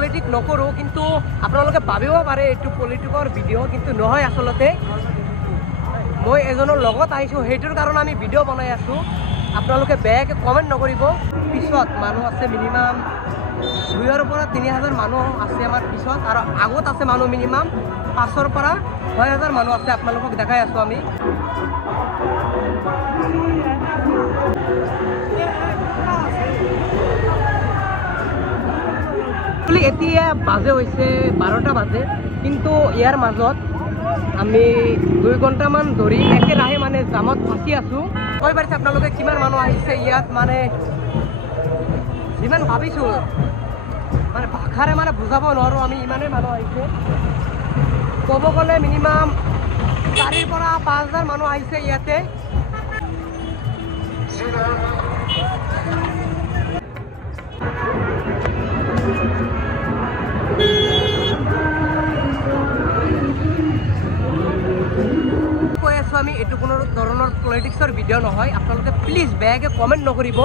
Politic নকৰোঁ, কিন্তু আপোনালোকে ভাবিব পাৰে এইটো পলিটিকৰ ভিডিঅ', কিন্তু নহয় আচলতে। মই এজনৰ লগত আহিছোঁ, সেইটোৰ কাৰণে আমি ভিডিঅ' বনাই আছোঁ। আপোনালোকে বেয়াকৈ কমেণ্ট নকৰিব। পিছত মানুহ আছে মিনিমাম 2,000 পৰা 3,000 মানুহ আছে আমাৰ পিছত, আৰু আগত আছে মানুহ মিনিমাম 5,000 পৰা 6,000 মানুহ আছে। আপোনালোকক দেখাই আছোঁ আমি। এতিয়া বাজে হৈছে 12টা বাজে, কিন্তু ইয়াৰ মাজত আমি 2 ঘণ্টামান ধৰি একেৰাহে মানে জামত ফাঁচি আছোঁ। কৈ পাৰিছে আপোনালোকে কিমান মানুহ আহিছে ইয়াত, মানে যিমান ভাবিছোঁ মানে ভাষাৰে মানে বুজাব নোৱাৰোঁ আমি, ইমানেই মানুহ আহিছে। ক'ব গ'লে মিনিমাম 4,000 পৰা 5,000 মানুহ আহিছে ইয়াতে। কৈ আছোঁ আমি, এইটো কোনো ধৰণৰ পলিটিক্সৰ ভিডিঅ' নহয়। আপোনালোকে প্লিজ বেয়াকৈ কমেণ্ট নকৰিব।